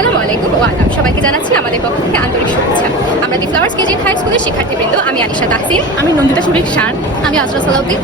আসসালামু আলাইকুম ও আদাব। সবাইকে জানাচ্ছি আমাদের পক্ষ থেকে আন্তরিক শুভেচ্ছা। আমরা দি ফ্লাওয়ার্স কেজি হাই স্কুলের শিক্ষার্থীবৃন্দ, আমি আনিশা তাহসিন, আমি নন্দিতা শফিক শান, আমি আজরা সালাউদ্দিন।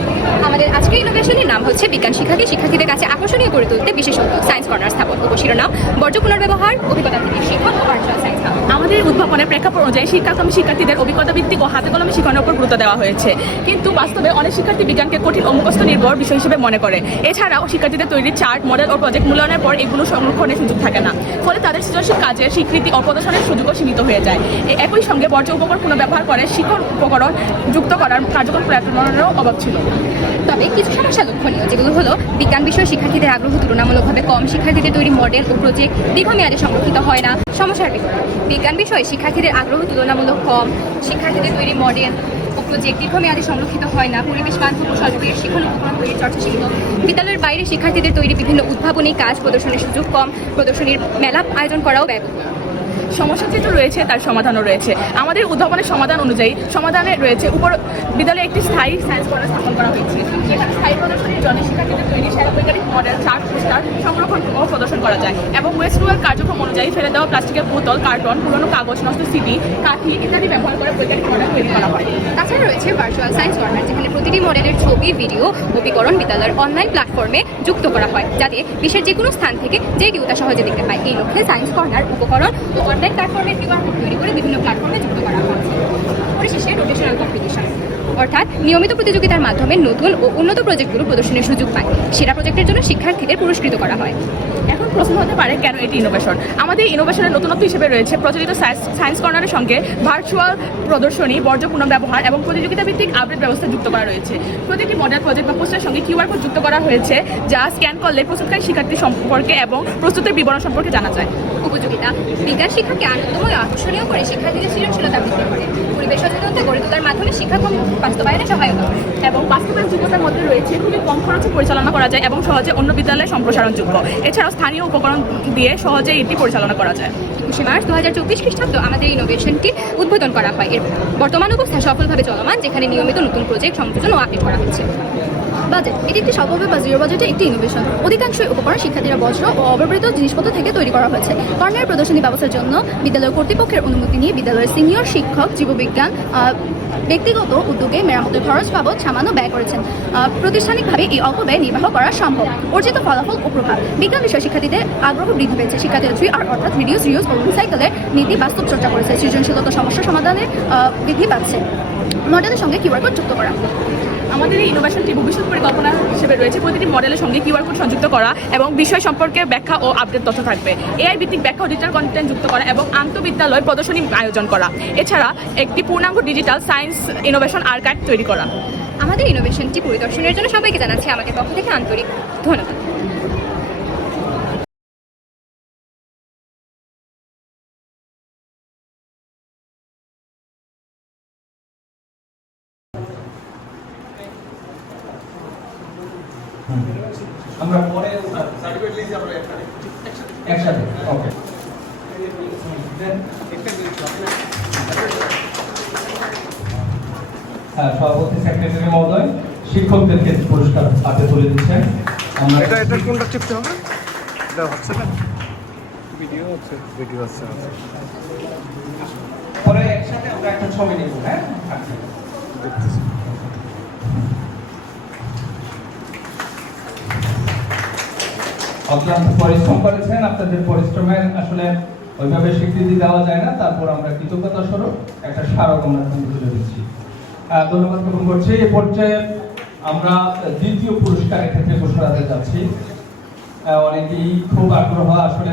আমাদের আজকের ইনোভেশনের নাম হচ্ছে বিজ্ঞান শিক্ষাকে শিক্ষার্থীদের কাছে আকর্ষণীয় করে তুলতে বিশেষ উদ্যোগ সায়েন্স কর্নার স্থাপন। উপশিরোনাম বর্জ্য পুনর্ব্যবহার, অভিজ্ঞতা ভিত্তিক শিক্ষণ ও ভার্চুয়াল সায়েন্স হাব। আমাদের উদ্ভাবনের প্রেক্ষাপট অনুযায়ী শিক্ষাক্রমে শিক্ষার্থীদের অভিজ্ঞতা ভিত্তিক ও হাতে কলমে শিক্ষণের উপর গুরুত্ব দেওয়া হয়েছে, কিন্তু বাস্তবে অনেক শিক্ষার্থী বিজ্ঞানকে কঠিন ও মুখস্থ নির্ভর বিষয় হিসেবে মনে করে। এছাড়াও শিক্ষার্থীদের তৈরি চার্ট, মডেল ও প্রজেক্ট মূল্যায়নের পর এগুলো সংরক্ষণের সুযোগ থাকে না, ফলে তাদের সৃজনশীল কাজের স্বীকৃতি ও প্রদর্শনের সুযোগও সীমিত হয়ে যায়। একই সঙ্গে বর্জ্য উপকরণ পুনর্ব্যবহার করে শিক্ষণ উপকরণ যুক্ত করার কার্যকর প্রয়াসেরও অভাব ছিল। তবে কিছু সমস্যা লক্ষণীয়, যেগুলো হলো বিজ্ঞান বিষয়ে শিক্ষার্থীদের আগ্রহ তুলনামূলকভাবে কম, শিক্ষার্থীদের তৈরি মডেল ও প্রজেক্ট দীর্ঘমেয়াদে সংরক্ষিত হয় না। সমস্যার বিবরণ: বিজ্ঞান বিষয়ে শিক্ষার্থীদের আগ্রহ তুলনামূলক কম, শিক্ষার্থীদের তৈরি মডেল ও প্রজেক্ট দীর্ঘমেয়াদে সংরক্ষিত হয় না। পরিবেশ বান্ধব ও স্বল্পের শিক্ষণ উপকরণ তৈরির চর্চা সীমিত। বিদ্যালয়ের বাইরে শিক্ষার্থীদের তৈরি বিভিন্ন উদ্ভাবনী কাজ প্রদর্শনের সুযোগ কম, প্রদর্শনীর মেলা আয়োজন করাও ব্যয়বহুল। সমস্যা যেহেতু রয়েছে তার সমাধানও রয়েছে। আমাদের উদ্ভাবনের সমাধান অনুযায়ী সমাধানে রয়েছে উপর বিদ্যালয়ে একটি স্থায়ী সায়েন্স কর্নার স্থাপন করা হয়েছে, যেখানে স্থায়ী প্রদর্শনীর জন্য শিক্ষার্থীদের তৈরি সেরা বৈজ্ঞানিক মডেল, চার্ট, পোস্টার সংরক্ষণ ও প্রদর্শন করা যায় এবং ওয়েস্ট ওয়ার্ক কার্যক্রম অনুযায়ী ফেলে দেওয়া প্লাস্টিকের বোতল, কার্টন, পুরনো কাগজ, নষ্ট সিডি, কাঠি ইত্যাদি ব্যবহার করে বৈজ্ঞানিক মডেল তৈরি করা হয়। তাছাড়া রয়েছে ভার্চুয়াল সায়েন্স কর্নার, যেখানে প্রতিটি মডেলের ছবি, ভিডিও ও বিবরণ বিদ্যালয়ের অনলাইন প্ল্যাটফর্মে যুক্ত করা হয়, যাতে বিশ্বের যে কোনো স্থান থেকে যে কেউ তা সহজে দেখতে পায়। এই লক্ষ্যে সায়েন্স কর্নার উপকরণ ও অনলাইন প্ল্যাটফর্মের কিউআর কোড তৈরি করে বিভিন্ন প্ল্যাটফর্মে যুক্ত করা হয়। পরিশেষে রোটেশনাল কম্পিটিশন, অর্থাৎ নিয়মিত প্রতিযোগিতার মাধ্যমে নতুন ও উন্নত প্রজেক্টগুলো প্রদর্শনের সুযোগ পায়। সেরা প্রজেক্টের জন্য শিক্ষার্থীদের পুরস্কৃত করা হয়। এখন প্রশ্ন হতে পারে, কেন এটি ইনোভেশন? আমাদের ইনোভেশনের নতুনত্ব হিসেবে রয়েছে প্রচলিত সায়েন্স কর্নারের সঙ্গে ভার্চুয়াল প্রদর্শনী, বর্জ্য পুনর্ব্যবহার এবং প্রতিযোগিতা ভিত্তিক আপডেট ব্যবস্থা যুক্ত করা রয়েছে। প্রতিটি মডেল, প্রজেক্ট বা পোস্টারের সঙ্গে কিউআর কোড যুক্ত করা হয়েছে, যা স্ক্যান করলে প্রস্তুতকারী শিক্ষার্থী সম্পর্কে এবং প্রস্তুতের বিবরণ সম্পর্কে জানা যায়। উপযোগিতা: বিজ্ঞান শিক্ষাকে আনন্দময় ও আকর্ষণীয় করে শিক্ষার্থীদের সৃজনশীলতা বৃদ্ধি করে, পরিবেশ সচেতনতা গড়ে তোলার মাধ্যমে শিক্ষাক্রম বাস্তবায়নে সহায়তা করে এবং বাস্তবায়ন যোগ্যতার মধ্যে রয়েছে খুবই কম খরচে পরিচালনা করা যায় এবং সহজে অন্য বিদ্যালয়ে সম্প্রসারণযোগ্য। এছাড়াও স্থানীয় উপকরণ দিয়ে সহজে এটি পরিচালনা করা যায়। 21 মার্চ 2024 খ্রিস্টাব্দ আমাদের ইনোভেশনটি উদ্বোধন করা হয়। এর বর্তমান অবস্থা সফলভাবে চলমান, যেখানে নিয়মিত নতুন প্রজেক্ট সংযোজন ও আপডেট করা হচ্ছে। বাজেট: এটি একটি স্বল্পব্যয় বা জিরো বাজেটে একটি ইনোভেশন। অধিকাংশ উপকরণ শিক্ষার্থীরা বজ্র ও অব্যবহৃত জিনিসপত্র থেকে তৈরি করা হয়েছে। কর্নার প্রদর্শনী ব্যবস্থার জন্য বিদ্যালয় কর্তৃপক্ষের অনুমতি নিয়ে বিদ্যালয়ের সিনিয়র শিক্ষক জীববিজ্ঞান ব্যক্তিগত উদ্যোগে মেরামতের খরচ বাবদ সামান্য ব্যয় করেছেন। প্রাতিষ্ঠানিকভাবে এই অল্প ব্যয় নির্বাহ করা সম্ভব। অর্জিত ফলাফল ও প্রভাব: বিজ্ঞান বিষয়ে শিক্ষার্থীদের আগ্রহ বৃদ্ধি পেয়েছে। শিক্ষার্থীরা 3R অর্থাৎ রিডিউস, রিউজ ও রিসাইকেলের নীতি বাস্তব চর্চা করেছে। সৃজনশীলতা সমস্যা সমাধানের বৃদ্ধি পাচ্ছে। মডেলের সঙ্গে কিউআর কোড যুক্ত করা: আমাদের এই ইনোভেশনটি ভবিষ্যৎ পরিকল্পনা হিসেবে রয়েছে প্রতিটি মডেলের সঙ্গে কিউআর কোড সংযুক্ত করা এবং বিষয় সম্পর্কে ব্যাখ্যা ও আপডেট তথ্য থাকবে। এআই ভিত্তিক ব্যাখ্যা ও ডিজিটাল কন্টেন্ট যুক্ত করা এবং আন্তঃবিদ্যালয় প্রদর্শনী আয়োজন করা। এছাড়া একটি পূর্ণাঙ্গ ডিজিটাল সায়েন্স ইনোভেশন আর্কাইভ তৈরি করা। আমাদের ইনোভেশনটি পরিদর্শনের জন্য সবাইকে জানাচ্ছি আমাদের পক্ষ থেকে আন্তরিক ধন্যবাদ। আমরা পরে একসাথে ওকে। সভাপতি সেক্রেটারি মহোদয় শিক্ষকদেরকে পুরস্কার হাতে তুলে দিচ্ছেন। আমরা এটা কোনটা টিপতে হবে? এটা হচ্ছে না, ভিডিও হচ্ছে, ভিডিও হচ্ছে। পরে একসাথে আমরা একটা ছবি নেব। হ্যাঁ, আচ্ছা দেখতেছি। অক্লান্ত পরিশ্রম করেছেন, আপনাদের পরিশ্রমের আসলে ওইভাবে স্বীকৃতি দেওয়া যায় না, তারপর আমরা কৃতজ্ঞতা স্বরূপ একটা স্মারক আমরা তুলে দিচ্ছি। ধন্যবাদ জ্ঞাপন করছি। এই পর্যায়ে আমরা দ্বিতীয় পুরস্কারের ক্ষেত্রে ঘোষণা দিতে যাচ্ছি। অনেকেই খুব আগ্রহ আসলে